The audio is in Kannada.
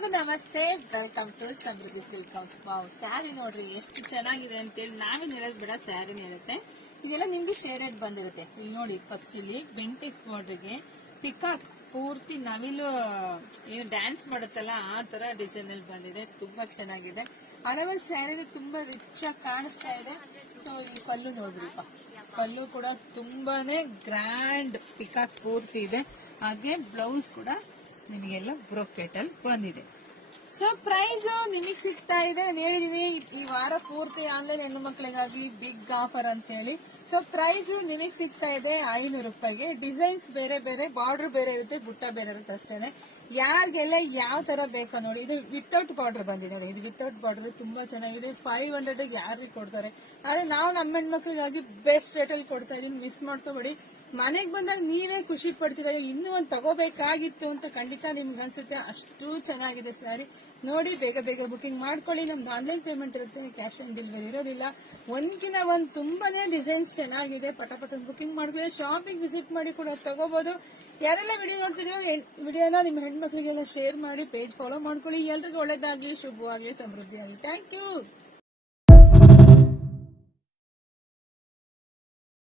ಎಲ್ರಿಗೂ ನಮಸ್ತೆ, welcome to Samruddhi silk house. Sari ನೋಡ್ರಿ ಎಷ್ಟು ಚೆನ್ನಾಗಿದೆ ಅಂತೇಳಿ ನಾವೇನ್ ಹೇಳೋದು ಬೇಡ, ಸ್ಯಾರಿನ ಹೇಳುತ್ತೆ. ಇದೆಲ್ಲ ನಿಮ್ಗೆ ಶೇಡೆಡ್ ಬಂದಿರುತ್ತೆ. ಇಲ್ಲಿ ನೋಡಿ, ಫಸ್ಟ್ ಇಲ್ಲಿ ಬೆಂಟೆಕ್ಸ್ ಬಾರ್ಡ್ರಿಗೆ ಪಿಕಾಕ್ ಪೂರ್ತಿ ನವಿಲು ಏನು ಡ್ಯಾನ್ಸ್ ಮಾಡುತ್ತಲ್ಲ ಆ ತರ ಡಿಸೈನ್ ಅಲ್ಲಿ ಬಂದಿದೆ. ತುಂಬಾ ಚೆನ್ನಾಗಿದೆ. ಹಲವಾರು ಸ್ಯಾರಿ ತುಂಬಾ ರಿಚ್ ಆಗಿ ಕಾಣಿಸ್ತಾ ಇದೆ. ಸೊ ಈ ಪಲ್ಲು ನೋಡ್ರಿಪ್ಪ, ಪಲ್ಲು ಕೂಡ ತುಂಬಾನೇ ಗ್ರ್ಯಾಂಡ್ ಪಿಕಾಕ್ ಪೂರ್ತಿ ಇದೆ. ಹಾಗೆ ಬ್ಲೌಸ್ ಕೂಡ ನಿಮಗೆಲ್ಲ ಬ್ರೋಕೆಟ್ ಅಲ್ಲಿ ಬಂದಿದೆ. ಸೊ ಪ್ರೈಸ್ ನಿಮಗೆ ಸಿಗ್ತಾ ಇದೆ, ಹೇಳಿದೀನಿ ಈ ವಾರ ಪೂರ್ತಿ ಆನ್ಲೈನ್ ಹೆಣ್ಣು ಮಕ್ಕಳಿಗಾಗಿ ಬಿಗ್ ಆಫರ್ ಅಂತ ಹೇಳಿ. ಸೊ ಪ್ರೈಸ್ ನಿಮಗೆ ಸಿಗ್ತಾ ಇದೆ 500 ರೂಪಾಯಿಗೆ. ಡಿಸೈನ್ಸ್ ಬೇರೆ ಬೇರೆ, ಬಾರ್ಡರ್ ಬೇರೆ ಇರುತ್ತೆ, ಬುಟ್ಟ ಬೇರೆ ಇರುತ್ತೆ ಅಷ್ಟೇನೆ. ಯಾರಿಗೆಲ್ಲ ಯಾವ ತರ ಬೇಕೋ ನೋಡಿ. ಇದು ವಿತೌಟ್ ಬಾರ್ಡರ್ ಬಂದಿದೆ ನೋಡಿ, ಇದು ವಿತೌಟ್ ಬಾರ್ಡರ್ ತುಂಬಾ ಚೆನ್ನಾಗಿದೆ. 500 ಯಾರಿಗೆ ಕೊಡ್ತಾರೆ, ಆದ್ರೆ ನಾವು ನಮ್ಮ ಹೆಣ್ಮಕ್ಳಿಗಾಗಿ ಬೆಸ್ಟ್ ರೇಟ್ ಅಲ್ಲಿ ಕೊಡ್ತಾ ಇದೀನಿ. ಮಿಸ್ ಮಾಡ್ಕೋಬೇಡಿ. ಮನೆಗೆ ಬಂದಾಗ ನೀವೇ ಖುಷಿ ಪಡ್ತೀರ, ಇನ್ನೂ ಒಂದು ತಗೋಬೇಕಾಗಿತ್ತು ಅಂತ ಖಂಡಿತ ನಿಮ್ಗೆ ಅನ್ಸುತ್ತೆ. ಅಷ್ಟು ಚೆನ್ನಾಗಿದೆ ಸ್ಯಾರಿ ನೋಡಿ. ಬೇಗ ಬೇಗ ಬುಕಿಂಗ್ ಮಾಡ್ಕೊಳ್ಳಿ. ನಮ್ದು ಆನ್ಲೈನ್ ಪೇಮೆಂಟ್ ಇರುತ್ತೆ, ಕ್ಯಾಶ್ ಆನ್ ಡೆಲಿವರಿ ಇರೋದಿಲ್ಲ. ಒಂದ್ಕಿನ ಒಂದ್ ತುಂಬಾನೇ ಡಿಸೈನ್ಸ್ ಚೆನ್ನಾಗಿದೆ. ಪಟ ಬುಕಿಂಗ್ ಮಾಡ್ಕೊಳ್ಳಿ. ಶಾಪಿಂಗ್ ವಿಸಿಟ್ ಮಾಡಿ ಕೂಡ ತಗೋಬಹುದು. ಯಾರೆಲ್ಲ ವಿಡಿಯೋ ನೋಡ್ತಿದೀವೋ ವಿಡಿಯೋನ ನಿಮ್ಮ ಹೆಣ್ಮಕ್ಳಿಗೆಲ್ಲ ಶೇರ್ ಮಾಡಿ, ಪೇಜ್ ಫಾಲೋ ಮಾಡ್ಕೊಳ್ಳಿ. ಎಲ್ರಿಗೂ ಒಳ್ಳೇದಾಗ್ಲಿ, ಶುಭವಾಗ್ಲಿ, ಸಮೃದ್ಧಿ ಆಗಲಿ. Thank you.